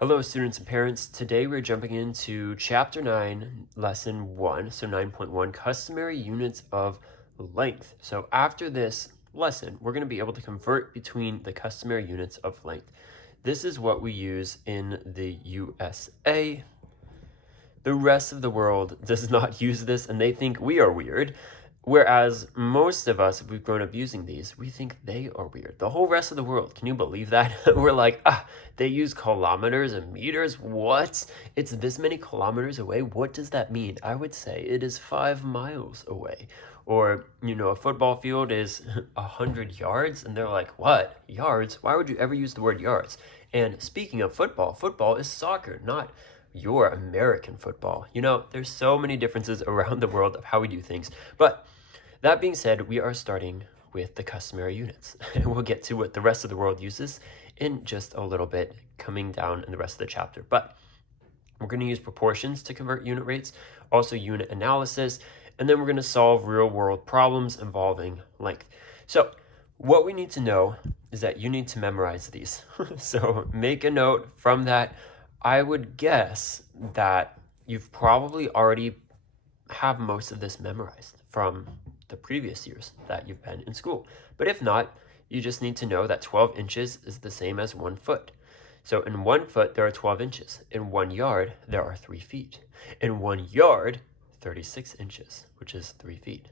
Hello students and parents. Today we're jumping into Chapter 9, Lesson 1, so 9.1, Customary Units of Length. So after this lesson, we're going to be able to convert between the customary units of length. This is what we use in the USA. The rest of the world does not use this and they think we are weird. Whereas most of us, if we've grown up using these, we think they are weird. The whole rest of the world, can you believe that? We're like, they use kilometers and meters? What? It's this many kilometers away? What does that mean? I would say it is 5 miles away. Or, a football field is 100 yards, and they're like, what? Yards? Why would you ever use the word yards? And speaking of football, football is soccer, not your American football. There's so many differences around the world of how we do things. But that being said, we are starting with the customary units. And we'll get to what the rest of the world uses in just a little bit, coming down in the rest of the chapter. But we're going to use proportions to convert unit rates, also unit analysis, and then we're going to solve real-world problems involving length. So what we need to know is that you need to memorize these. So make a note from that. I would guess that you've probably already have most of this memorized from the previous years that you've been in school. But if not, you just need to know that 12 inches is the same as 1 foot. So in 1 foot, there are 12 inches. In 1 yard, there are 3 feet. In 1 yard, 36 inches, which is 3 feet.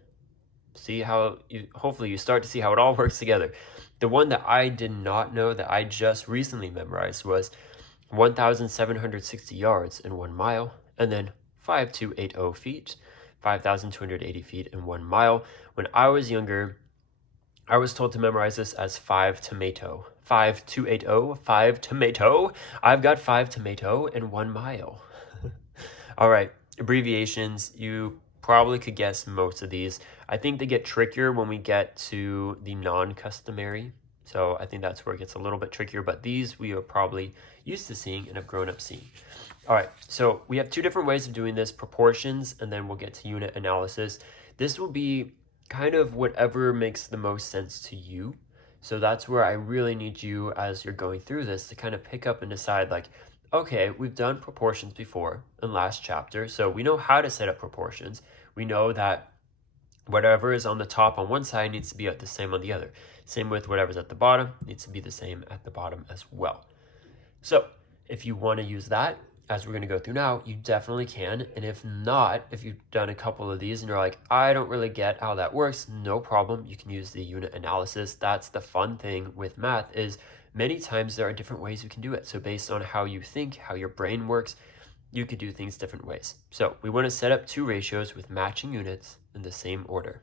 See how hopefully you start to see how it all works together. The one that I did not know that I just recently memorized was 1,760 yards in 1 mile, and then 5,280 feet, 5,280 feet in 1 mile. When I was younger, I was told to memorize this as 5 tomato. 5,280, 5 tomato. I've got 5 tomato in 1 mile. All right, abbreviations. You probably could guess most of these. I think they get trickier when we get to the non-customary. So I think that's where it gets a little bit trickier, but these we are probably used to seeing and have grown up seeing. All right, so we have 2 different ways of doing this, proportions, and then we'll get to unit analysis. This will be kind of whatever makes the most sense to you. So that's where I really need you, as you're going through this, to kind of pick up and decide, like, okay, we've done proportions before in last chapter, so we know how to set up proportions. We know that whatever is on the top on one side needs to be the same on the other. Same with whatever's at the bottom, needs to be the same at the bottom as well. So if you want to use that, as we're going to go through now, you definitely can. And if not, if you've done a couple of these and you're like, I don't really get how that works, no problem. You can use the unit analysis. That's the fun thing with math, is many times there are different ways you can do it. So based on how you think, how your brain works, you could do things different ways. So we want to set up 2 ratios with matching units in the same order.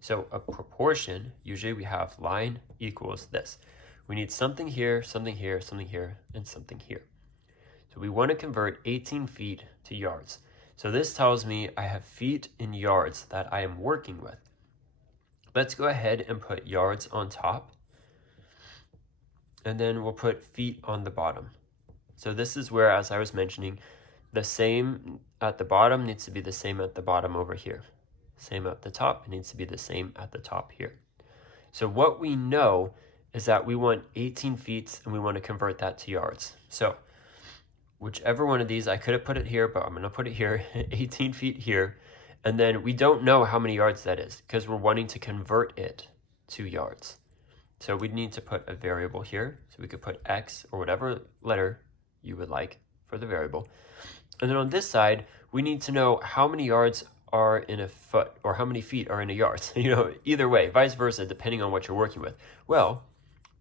So a proportion, usually we have line equals this. We need something here, something here, something here, and something here. So we want to convert 18 feet to yards. So this tells me I have feet in yards that I am working with. Let's go ahead and put yards on top. And then we'll put feet on the bottom. So this is where, as I was mentioning, the same at the bottom needs to be the same at the bottom over here. Same at the top, it needs to be the same at the top here. So what we know is that we want 18 feet and we want to convert that to yards. So whichever one of these, I could have put it here, but I'm going to put it here, 18 feet here. And then we don't know how many yards that is because we're wanting to convert it to yards. So we need to put a variable here. So we could put X or whatever letter you would like for the variable. And then on this side, we need to know how many yards are in a foot or how many feet are in a yard. Either way, vice versa, depending on what you're working with. Well,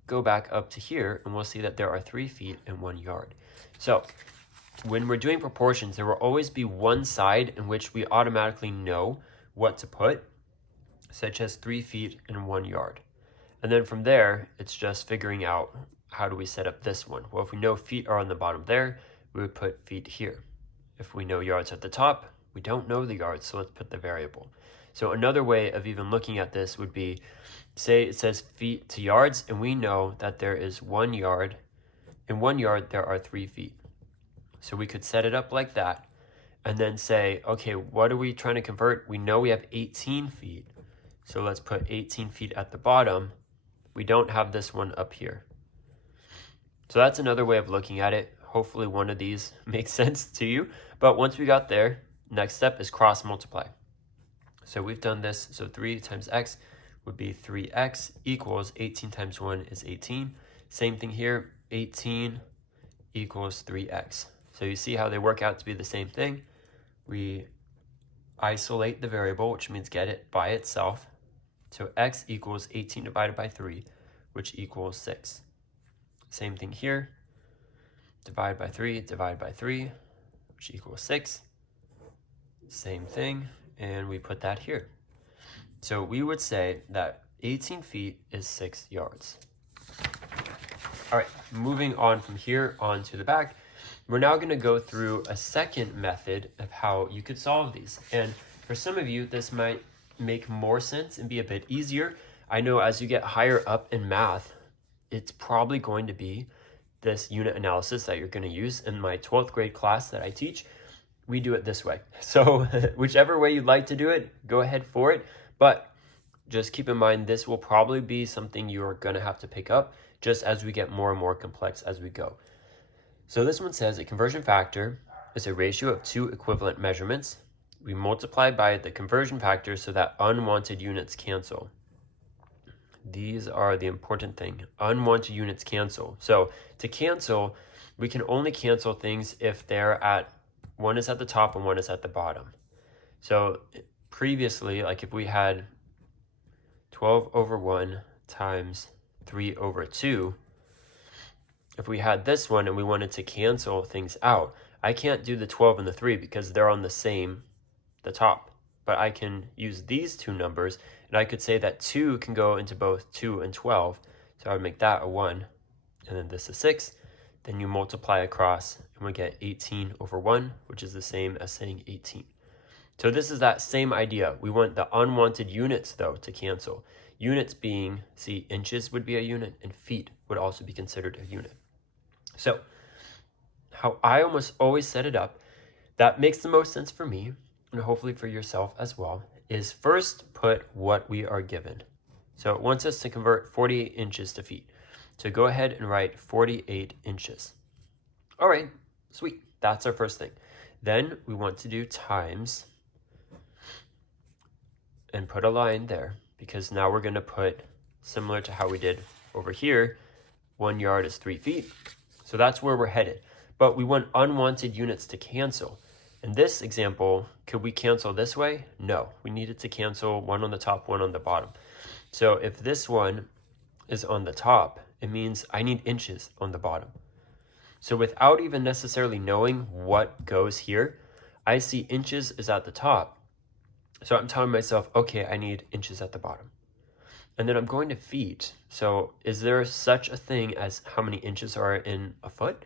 go back up to here and we'll see that there are 3 feet in 1 yard. So when we're doing proportions, there will always be one side in which we automatically know what to put, such as 3 feet in 1 yard. And then from there, it's just figuring out how do we set up this one. Well, if we know feet are on the bottom there, we would put feet here. If we know yards at the top, we don't know the yards, so let's put the variable. So another way of even looking at this would be, say it says feet to yards, and we know that there is 1 yard. In 1 yard, there are 3 feet. So we could set it up like that, and then say, okay, what are we trying to convert? We know we have 18 feet, so let's put 18 feet at the bottom. We don't have this one up here. So that's another way of looking at it. Hopefully one of these makes sense to you. But once we got there, next step is cross multiply. So we've done this. So 3 times x would be 3x equals 18 times 1 is 18. Same thing here, 18 equals 3x. So you see how they work out to be the same thing. We isolate the variable, which means get it by itself. So x equals 18 divided by 3, which equals 6. Same thing here. Divide by 3, which equals 6. Same thing, and we put that here. So we would say that 18 feet is 6 yards. All right, moving on from here on to the back, we're now going to go through a second method of how you could solve these. And for some of you, this might make more sense and be a bit easier. I know as you get higher up in math, it's probably going to be this unit analysis that you're going to use. In my 12th grade class that I teach, we do it this way. So whichever way you'd like to do it, go ahead for it. But just keep in mind, this will probably be something you're going to have to pick up just as we get more and more complex as we go. So this one says a conversion factor is a ratio of two equivalent measurements. We multiply by the conversion factor so that unwanted units cancel. These are the important thing. Unwanted units cancel. So to cancel, we can only cancel things if they're at, one is at the top and one is at the bottom. So previously, like if we had 12 over 1 times 3 over 2, if we had this one and we wanted to cancel things out, I can't do the 12 and the 3 because they're on the top. But I can use these two numbers, and I could say that 2 can go into both 2 and 12. So I would make that a 1, and then this is 6. Then you multiply across, and we get 18 over 1, which is the same as saying 18. So this is that same idea. We want the unwanted units, though, to cancel. Units being, see, inches would be a unit, and feet would also be considered a unit. So how I almost always set it up, that makes the most sense for me, and hopefully for yourself as well, is first put what we are given. So it wants us to convert 48 inches to feet. So go ahead and write 48 inches. All right, sweet. That's our first thing. Then we want to do times and put a line there, because now we're going to put, similar to how we did over here, 1 yard is 3 feet. So that's where we're headed. But we want unwanted units to cancel. In this example, could we cancel this way? No, we needed to cancel one on the top, one on the bottom. So if this one is on the top, it means I need inches on the bottom. So without even necessarily knowing what goes here, I see inches is at the top. So I'm telling myself, okay, I need inches at the bottom. And then I'm going to feet. So is there such a thing as how many inches are in a foot?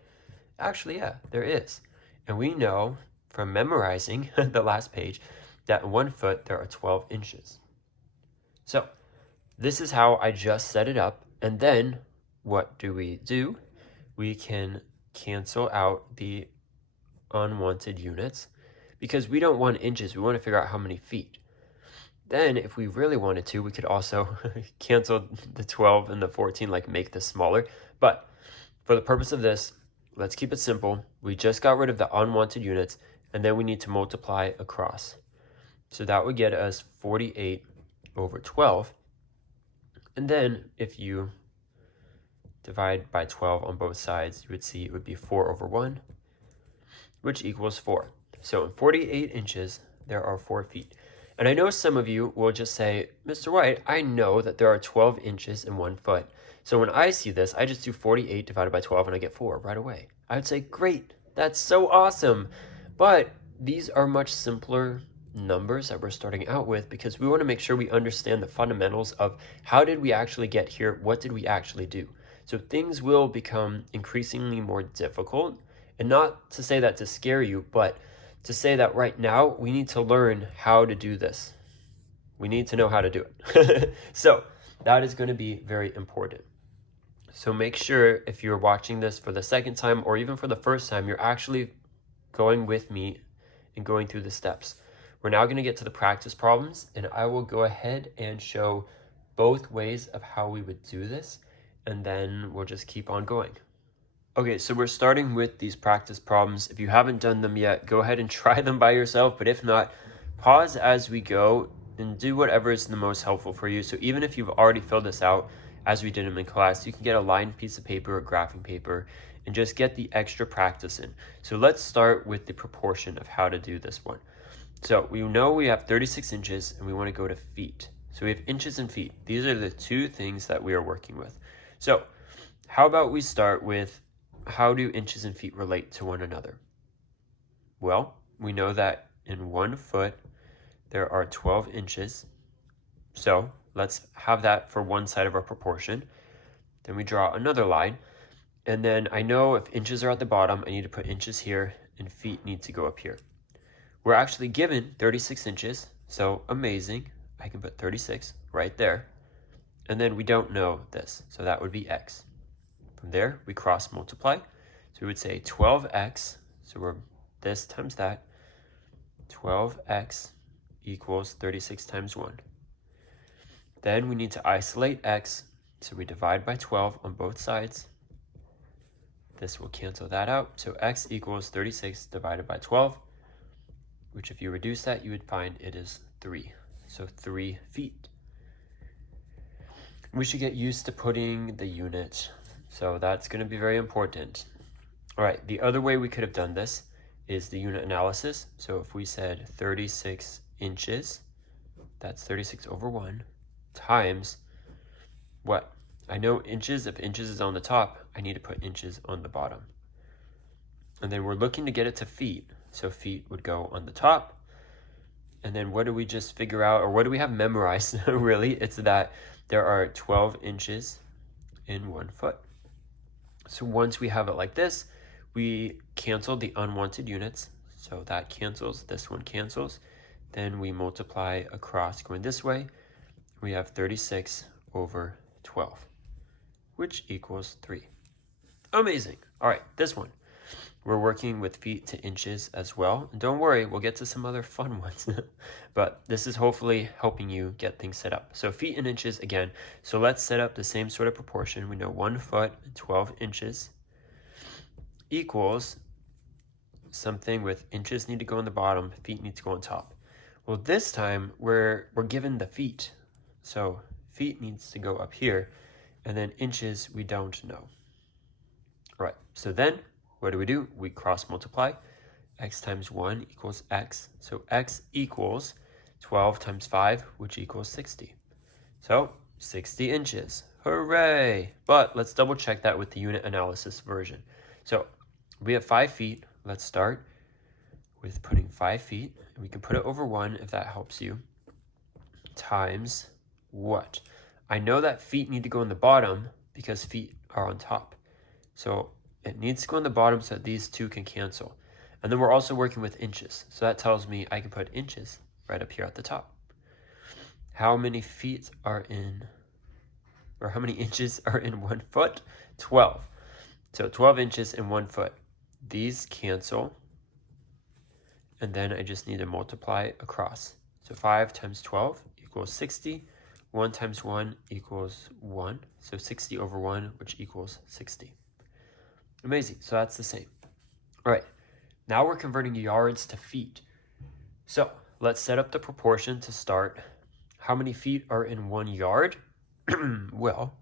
Actually, yeah, there is. And we know from memorizing the last page that in 1 foot there are 12 inches. So this is how I just set it up. And then what do? We can cancel out the unwanted units because we don't want inches. We want to figure out how many feet. Then if we really wanted to, we could also cancel the 12 and the 14, like make this smaller. But for the purpose of this, let's keep it simple. We just got rid of the unwanted units, and then we need to multiply across. So that would get us 48 over 12. And then if you divide by 12 on both sides, you would see it would be 4 over 1, which equals 4. So in 48 inches, there are 4 feet. And I know some of you will just say, Mr. White, I know that there are 12 inches in 1 foot. So when I see this, I just do 48 divided by 12 and I get 4 right away. I would say, great, that's so awesome. But these are much simpler numbers that we're starting out with because we want to make sure we understand the fundamentals of how did we actually get here? What did we actually do? So things will become increasingly more difficult. And not to say that to scare you, but to say that right now we need to learn how to do this. We need to know how to do it. So that is going to be very important. So make sure if you're watching this for the second time or even for the first time, you're actually going with me and going through the steps. We're now going to get to the practice problems, and I will go ahead and show both ways of how we would do this, and then we'll just keep on going. Okay, so we're starting with these practice problems. If you haven't done them yet, go ahead and try them by yourself. But if not, pause as we go and do whatever is the most helpful for you. So even if you've already filled this out, as we did them in class, you can get a lined piece of paper or graphing paper and just get the extra practice in. So let's start with the proportion of how to do this one. So we know we have 36 inches and we want to go to feet. So we have inches and feet. These are the two things that we are working with. So how about we start with, how do inches and feet relate to one another? Well, we know that in 1 foot, there are 12 inches. So let's have that for one side of our proportion. Then we draw another line. And then I know if inches are at the bottom, I need to put inches here and feet need to go up here. We're actually given 36 inches, so amazing. I can put 36 right there. And then we don't know this, so that would be x. From there, we cross multiply. So we would say 12x, so we're this times that, 12x equals 36 times 1. Then we need to isolate x, so we divide by 12 on both sides. This will cancel that out, so x equals 36 divided by 12, which if you reduce that, you would find it is 3. So 3 feet. We should get used to putting the unit, so that's going to be very important. All right, the other way we could have done this is the unit analysis. So if we said 36 inches, that's 36 over 1, times what? I know inches, if inches is on the top, I need to put inches on the bottom. And then we're looking to get it to feet, so feet would go on the top. And then what do we just figure out, or what do we have memorized, really? It's that there are 12 inches in 1 foot. So once we have it like this, we cancel the unwanted units. So that cancels, this one cancels. Then we multiply across going this way. We have 36 over 12, which equals 3. Amazing. All right, this one. We're working with feet to inches as well. And don't worry, we'll get to some other fun ones. But this is hopefully helping you get things set up. So feet and inches again. So let's set up the same sort of proportion. We know 1 foot, 12 inches equals something with inches need to go on the bottom, feet need to go on top. Well, this time we're given the feet. So feet needs to go up here, and then inches we don't know. All right, so then what do? We cross multiply. X times 1 equals x. So x equals 12 times 5, which equals 60. So 60 inches. Hooray! But let's double check that with the unit analysis version. So we have 5 feet. Let's start with putting 5 feet. We can put it over 1 if that helps you. Times what? I know that feet need to go in the bottom because feet are on top. So it needs to go on the bottom so that these two can cancel. And then we're also working with inches. So that tells me I can put inches right up here at the top. How many feet are in, or how many inches are in 1 foot? 12. So 12 inches in 1 foot. These cancel. And then I just need to multiply across. So 5 times 12 equals 60. 1 times 1 equals 1. So 60 over 1, which equals 60. Amazing. So that's the same. All right. Now we're converting yards to feet. So let's set up the proportion to start. How many feet are in 1 yard? Well,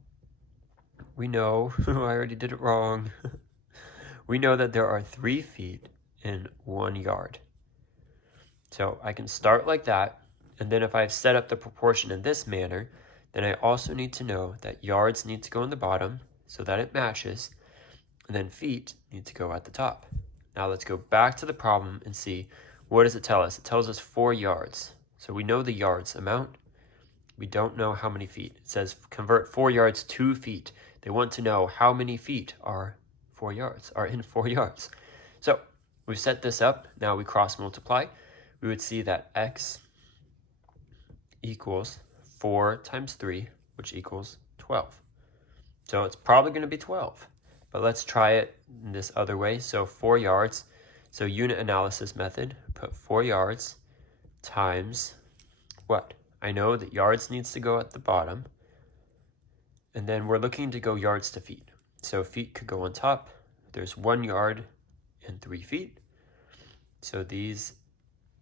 we know, I already did it wrong. We know that there are 3 feet in 1 yard. So I can start like that. And then if I've set up the proportion in this manner, then I also need to know that yards need to go in the bottom so that it matches. And then feet need to go at the top. Now let's go back to the problem and see, what does it tell us? It tells us 4 yards. So we know the yards amount. We don't know how many feet. It says convert 4 yards to feet. They want to know how many feet are 4 yards, are in 4 yards. So we've set this up. Now we cross multiply. We would see that x equals 4 times 3, which equals 12. So it's probably going to be 12. But let's try it in this other way. So 4 yards. So unit analysis method, put 4 yards times what? I know that yards needs to go at the bottom. And then we're looking to go yards to feet. So feet could go on top. there's 1 yard and 3 feet. So these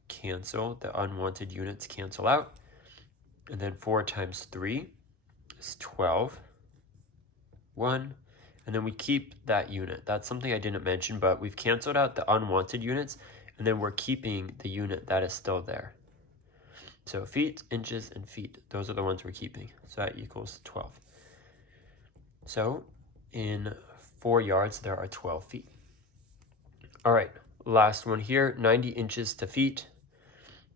cancel, the unwanted units cancel out. And then 4 times 3 is 12. 1. And then we keep that unit. That's something I didn't mention, but we've canceled out the unwanted units, and then we're keeping the unit that is still there. So feet, inches, and feet, those are the ones we're keeping. So that equals 12. So in 4 yards, there are 12 feet. All right, last one here, 90 inches to feet.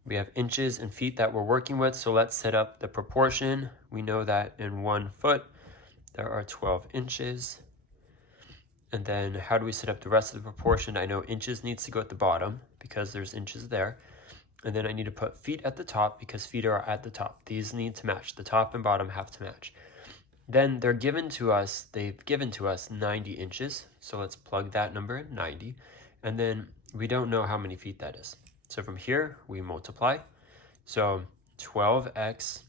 We have inches and feet that we're working with, so let's set up the proportion. We know that in 1 foot, there are 12 inches. And then how do we set up the rest of the proportion? I know inches needs to go at the bottom because there's inches there. And then I need to put feet at the top because feet are at the top. These need to match. The top and bottom have to match. Then they've given to us 90 inches. So let's plug that number in, 90. And then we don't know how many feet that is. So from here, we multiply. So 12x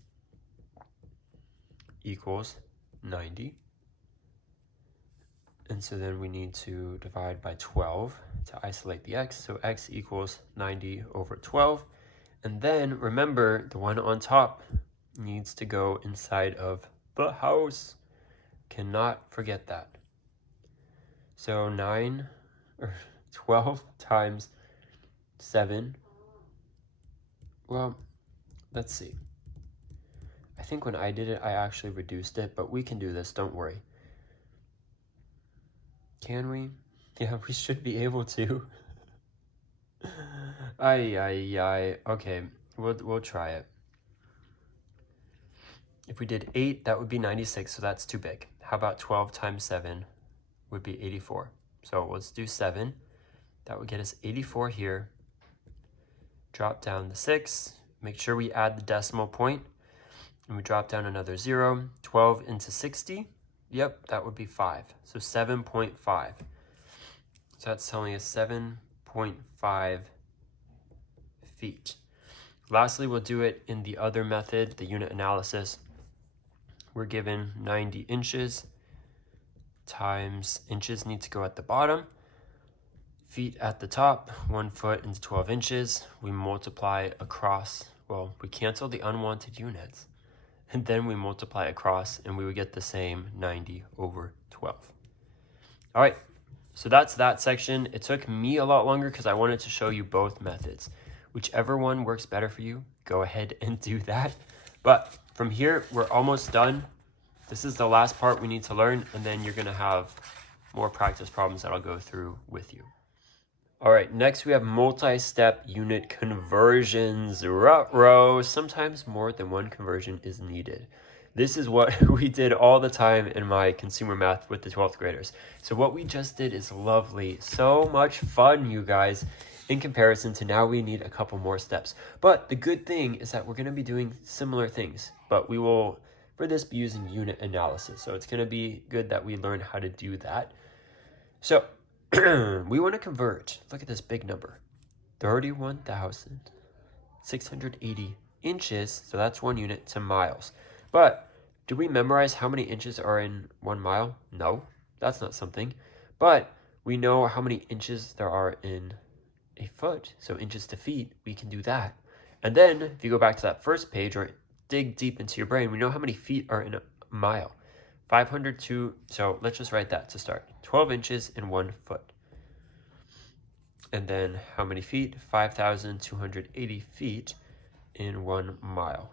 equals 90. And so then we need to divide by 12 to isolate the x. So x equals 90 over 12. And then remember, the one on top needs to go inside of the house. Cannot forget that. So 12 times 7. Well, let's see. I think when I did it, I actually reduced it, but we can do this, don't worry. Can we? Yeah, we should be able to. Okay, we'll try it. If we did 8, that would be 96, so that's too big. How about 12 times 7 would be 84. So let's do 7. That would get us 84 here. Drop down the 6. Make sure we add the decimal point. And we drop down another 0. 12 into 60. Yep, that would be 5. So 7.5. So that's telling us 7.5 feet. Lastly, we'll do it in the other method, the unit analysis. We're given 90 inches times inches need to go at the bottom. Feet at the top, 1 foot into 12 inches. We multiply across, well, we cancel the unwanted units. And then we multiply across, and we would get the same 90 over 12. All right, so that's that section. It took me a lot longer because I wanted to show you both methods. Whichever one works better for you, go ahead and do that. But from here, we're almost done. This is the last part we need to learn, and then you're going to have more practice problems that I'll go through with you. All right, next we have multi-step unit conversions. Ruh-roh. Sometimes more than one conversion is needed. This is what we did all the time in my consumer math with the 12th graders. So what we just did is lovely. So much fun, you guys, in comparison to now we need a couple more steps. But the good thing is that we're going to be doing similar things, but we will, for this, be using unit analysis. So it's going to be good that we learn how to do that. So we want to convert, look at this big number, 31,680 inches, so that's 1 unit, to miles. But do we memorize how many inches are in 1 mile? No, that's not something. But we know how many inches there are in a foot, so inches to feet, we can do that. And then if you go back to that first page or dig deep into your brain, we know how many feet are in a mile. 502, so let's just write that to start. 12 inches in 1 foot. And then how many feet? 5,280 feet in 1 mile.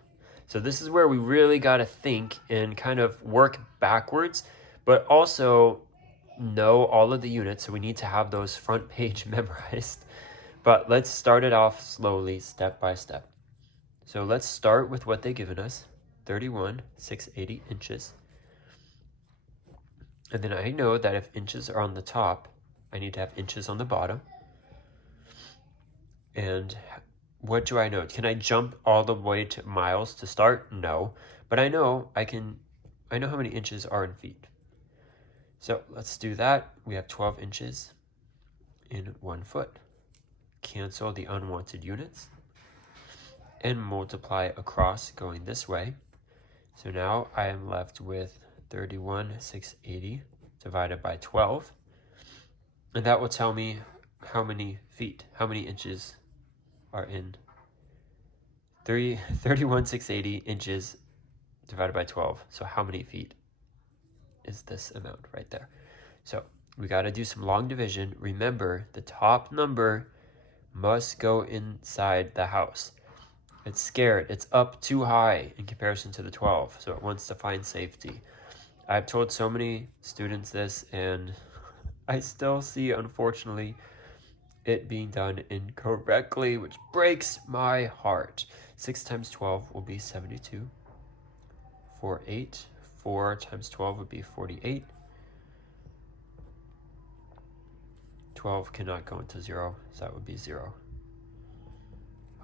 So this is where we really got to think and kind of work backwards, but also know all of the units. So we need to have those front page memorized. But let's start it off slowly, step by step. So let's start with what they've given us, 31,680 inches. And then I know that if inches are on the top, I need to have inches on the bottom. And what do I know? Can I jump all the way to miles to start? No. But I know how many inches are in feet. So let's do that. We have 12 inches in 1 foot. Cancel the unwanted units and multiply across going this way. So now I am left with 31,680 divided by 12. And that will tell me how many feet, how many inches are in 31,680 inches divided by 12. So how many feet is this amount right there? So we got to do some long division. Remember, the top number must go inside the house. It's scared. It's up too high in comparison to the 12, so it wants to find safety. I've told so many students this, and I still see, unfortunately, it being done incorrectly, which breaks my heart. 6 times 12 will be 72. 4 times 12 would be 48. 12 cannot go into 0, so that would be 0.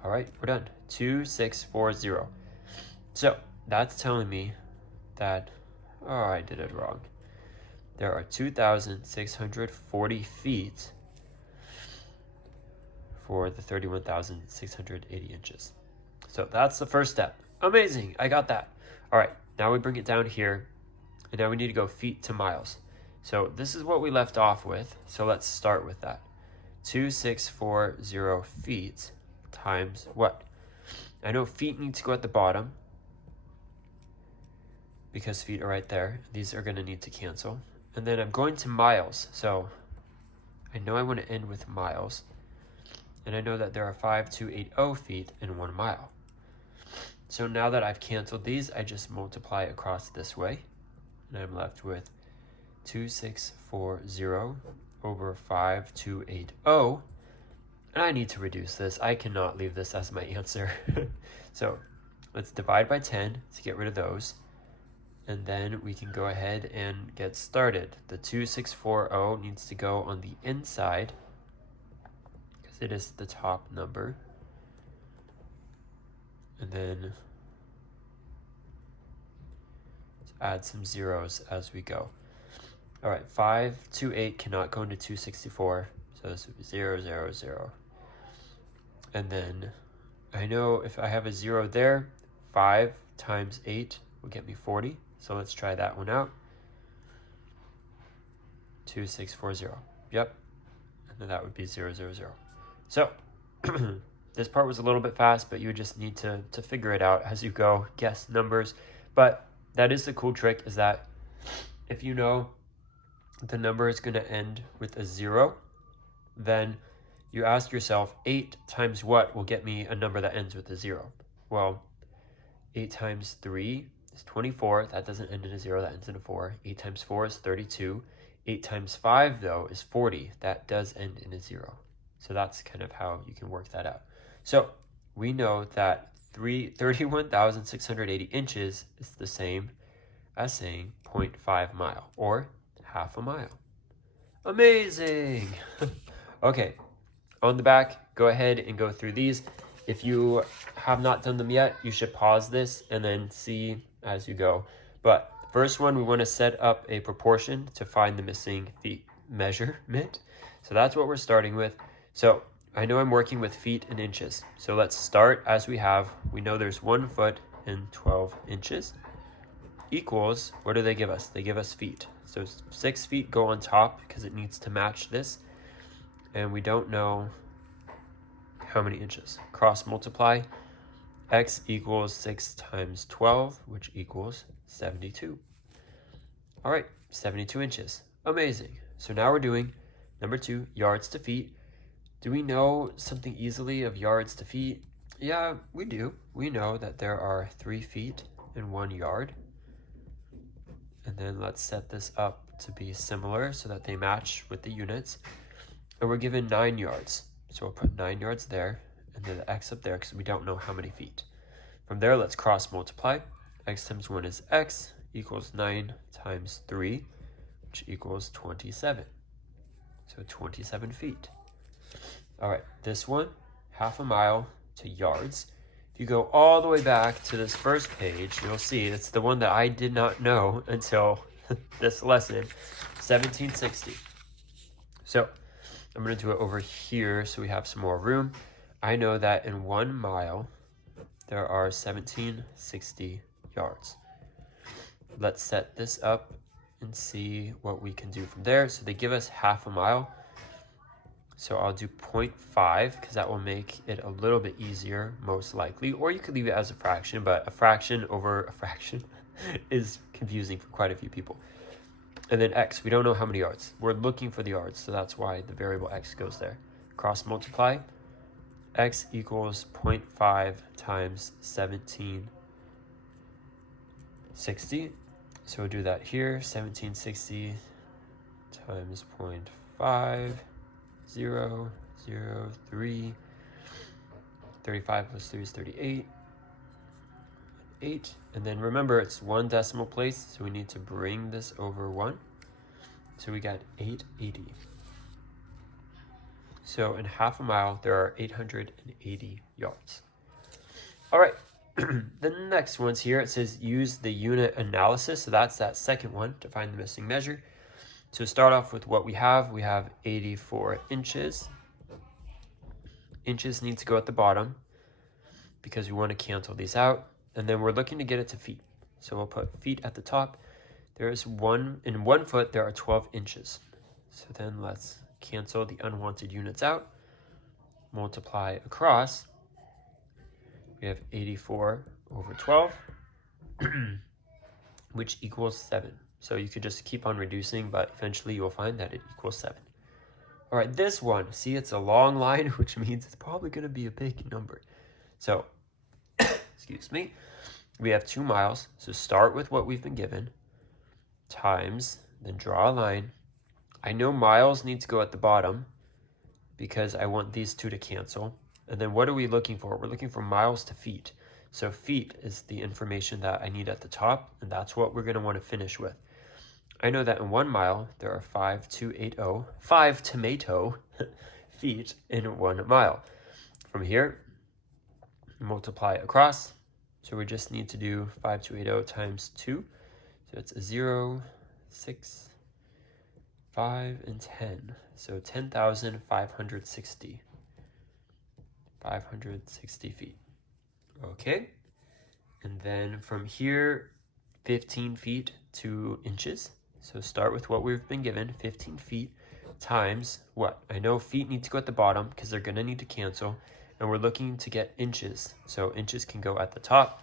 All right, we're done. 2640. So that's telling me that, I did it wrong. There are 2,640 feet for the 31,680 inches. So that's the first step. Amazing, I got that. All right, now we bring it down here, and now we need to go feet to miles. So this is what we left off with, so let's start with that. 2640 feet times what? I know feet need to go at the bottom because feet are right there. These are going to need to cancel. And then I'm going to miles, so I know I want to end with miles. And I know that there are 5,280 feet in 1 mile. So now that I've canceled these, I just multiply across this way, and I'm left with 2640 over 5,280. And I need to reduce this. I cannot leave this as my answer. So let's divide by 10 to get rid of those. And then we can go ahead and get started. The 2640 needs to go on the inside because it is the top number. And then let's add some zeros as we go. All right, 528 cannot go into 264, so this would be 0, 0, 0. And then I know if I have a 0 there, 5 times 8 will get me 40. So let's try that one out. 2640. Yep. And then that would be 0, 0, 0. So this part was a little bit fast, but you just need to figure it out as you go, guess numbers. But that is the cool trick, is that if you know the number is going to end with a 0, then you ask yourself, 8 times what will get me a number that ends with a 0? Well, 8 times 3 is 24. That doesn't end in a 0, that ends in a 4. 8 times 4 is 32. 8 times 5, though, is 40. That does end in a 0. So that's kind of how you can work that out. So we know that 31,680 inches is the same as saying 0.5 mile, or half a mile. Amazing! Okay, on the back, go ahead and go through these. If you have not done them yet, you should pause this and then see as you go. But first one, we want to set up a proportion to find the missing feet measurement. So that's what we're starting with. So I know I'm working with feet and inches. So let's start as we have. We know there's 1 foot and 12 inches equals, what do they give us? They give us feet. So 6 feet go on top because it needs to match this. And we don't know how many inches. Cross multiply. X equals 6 times 12, which equals 72. All right, 72 inches. Amazing. So now we're doing number 2, yards to feet. Do we know something easily of yards to feet? Yeah, we do. We know that there are 3 feet in 1 yard. And then let's set this up to be similar so that they match with the units. And we're given 9 yards. So we'll put 9 yards there, and then the X up there because we don't know how many feet. From there, let's cross multiply. X times 1 is X equals 9 times 3, which equals 27. So 27 feet. All right, this one, half a mile to yards. If you go all the way back to this first page, you'll see it's the one that I did not know until this lesson, 1760. So I'm going to do it over here so we have some more room. I know that in 1 mile, there are 1760 yards. Let's set this up and see what we can do from there. So they give us half a mile. So I'll do 0.5 because that will make it a little bit easier, most likely. Or you could leave it as a fraction, but a fraction over a fraction is confusing for quite a few people. And then x, we don't know how many yards. We're looking for the yards, so that's why the variable x goes there. Cross multiply, x equals 0.5 times 1760. So we'll do that here, 1760 times 0.5, 0, 0, 3, 35 plus 3 is 38, 8. And then remember, it's one decimal place, so we need to bring this over 1. So we got 880. So in half a mile, there are 880 yards. All right, the next one's here. It says use the unit analysis. So that's that second one to find the missing measure. To start off with what we have 84 inches. Inches need to go at the bottom because we want to cancel these out. And then we're looking to get it to feet. So we'll put feet at the top. There's in 1 foot, there are 12 inches. So then let's cancel the unwanted units out. Multiply across. We have 84 over 12, which equals 7. So you could just keep on reducing, but eventually you'll find that it equals 7. All right, this one, see, it's a long line, which means it's probably going to be a big number. So, excuse me, we have 2 miles. So start with what we've been given, times, then draw a line. I know miles need to go at the bottom because I want these two to cancel. And then what are we looking for? We're looking for miles to feet. So feet is the information that I need at the top, and that's what we're going to want to finish with. I know that in 1 mile, there are 5 tomato feet in 1 mile. From here, multiply across. So we just need to do 5280 times 2. So it's 0, 6, 5, and 10. So 10,560. 560 feet. Okay. And then from here, 15 feet to inches. So start with what we've been given, 15 feet times what? I know feet need to go at the bottom because they're going to need to cancel. And we're looking to get inches. So inches can go at the top.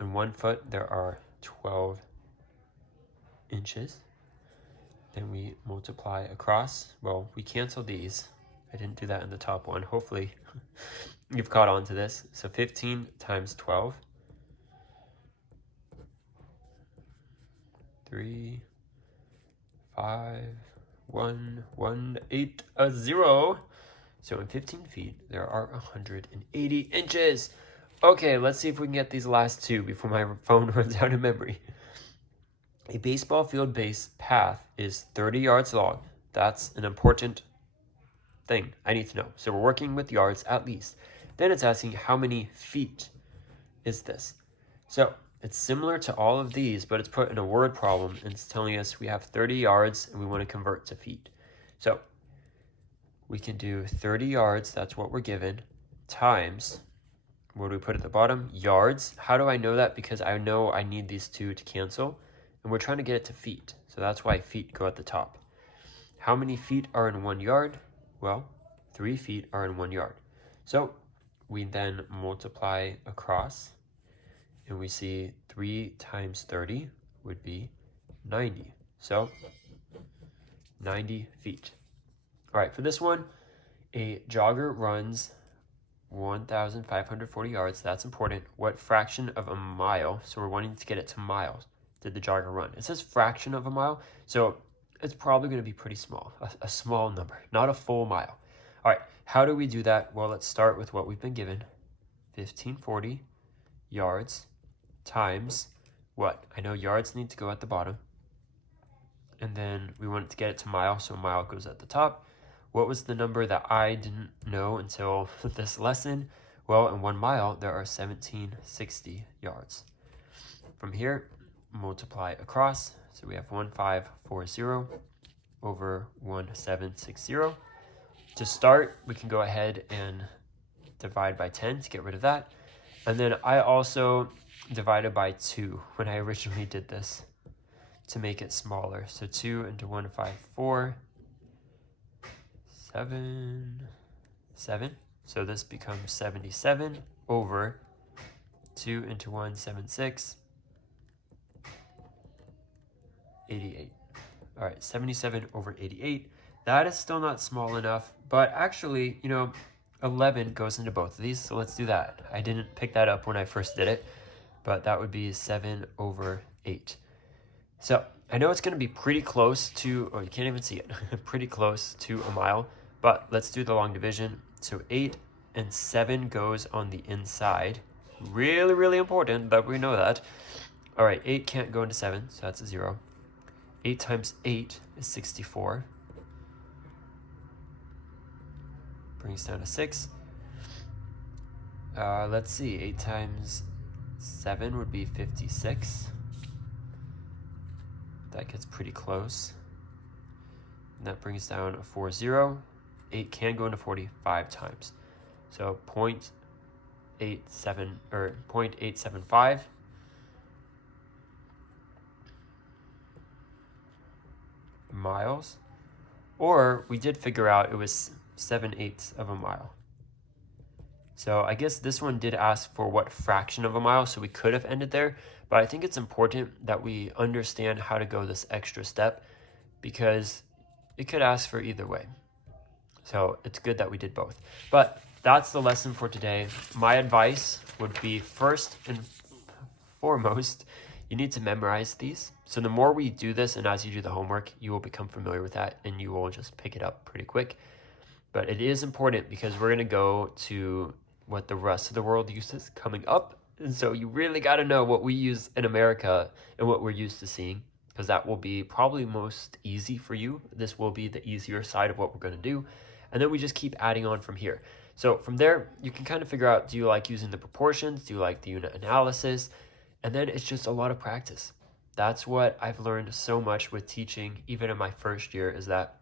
In 1 foot, there are 12 inches. Then we multiply across. Well, we cancel these. I didn't do that in the top one. Hopefully you've caught on to this. So 15 times 12. 3, 5, 1, 1, 8, 0. So in 15 feet, there are 180 inches. Okay, let's see if we can get these last two before my phone runs out of memory. A baseball field base path is 30 yards long. That's an important thing I need to know. So we're working with yards at least. Then it's asking how many feet is this? So it's similar to all of these, but it's put in a word problem, and it's telling us we have 30 yards and we want to convert to feet. So we can do 30 yards, that's what we're given, times, what do we put at the bottom? Yards. How do I know that? Because I know I need these two to cancel, and we're trying to get it to feet. So that's why feet go at the top. How many feet are in 1 yard? Well, 3 feet are in 1 yard. So we then multiply across, and we see 3 times 30 would be 90. So 90 feet. All right, for this one, a jogger runs 1,540 yards. That's important. What fraction of a mile, so we're wanting to get it to miles, did the jogger run? It says fraction of a mile, so it's probably going to be pretty small, a small number, not a full mile. All right, how do we do that? Well, let's start with what we've been given, 1,540 yards times what? I know yards need to go at the bottom, and then we want to get it to mile, so mile goes at the top. What was the number that I didn't know until this lesson? Well, in 1 mile, there are 1,760 yards. From here, multiply across. So we have 1,540 over 1,760. To start, we can go ahead and divide by 10 to get rid of that. And then I also divided by 2 when I originally did this to make it smaller. So 2 into 154. 7. So this becomes 77 over 2 into 1, 7, 6, 88. All right, 77 over 88. That is still not small enough, but actually, 11 goes into both of these, so let's do that. I didn't pick that up when I first did it, but that would be 7 over 8. So I know it's going to be pretty close to, oh, you can't even see it, pretty close to a mile, but let's do the long division. So 8 and 7 goes on the inside. Really, really important that we know that. All right, 8 can't go into 7, so that's a 0. 8 times 8 is 64. Brings down to 6. Let's see, 8 times 7 would be 56. That gets pretty close. And that brings down a 40. 8 can go into 45 times. So 0.87 or 0.875. miles. Or we did figure out it was 7/8 of a mile. So I guess this one did ask for what fraction of a mile, so we could have ended there. But I think it's important that we understand how to go this extra step because it could ask for either way. So it's good that we did both. But that's the lesson for today. My advice would be first and foremost, you need to memorize these. So the more we do this and as you do the homework, you will become familiar with that and you will just pick it up pretty quick. But it is important because we're going to go to what the rest of the world uses coming up. And so you really got to know what we use in America and what we're used to seeing, because that will be probably most easy for you. This will be the easier side of what we're going to do. And then we just keep adding on from here. So from there, you can kind of figure out, do you like using the proportions? Do you like the unit analysis? And then it's just a lot of practice. That's what I've learned so much with teaching, even in my first year, is that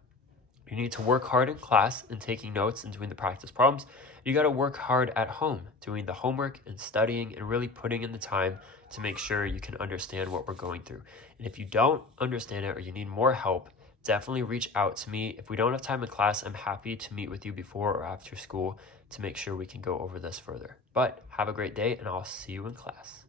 you need to work hard in class and taking notes and doing the practice problems. You got to work hard at home, doing the homework and studying and really putting in the time to make sure you can understand what we're going through. And if you don't understand it or you need more help, definitely reach out to me. If we don't have time in class, I'm happy to meet with you before or after school to make sure we can go over this further. But have a great day and I'll see you in class.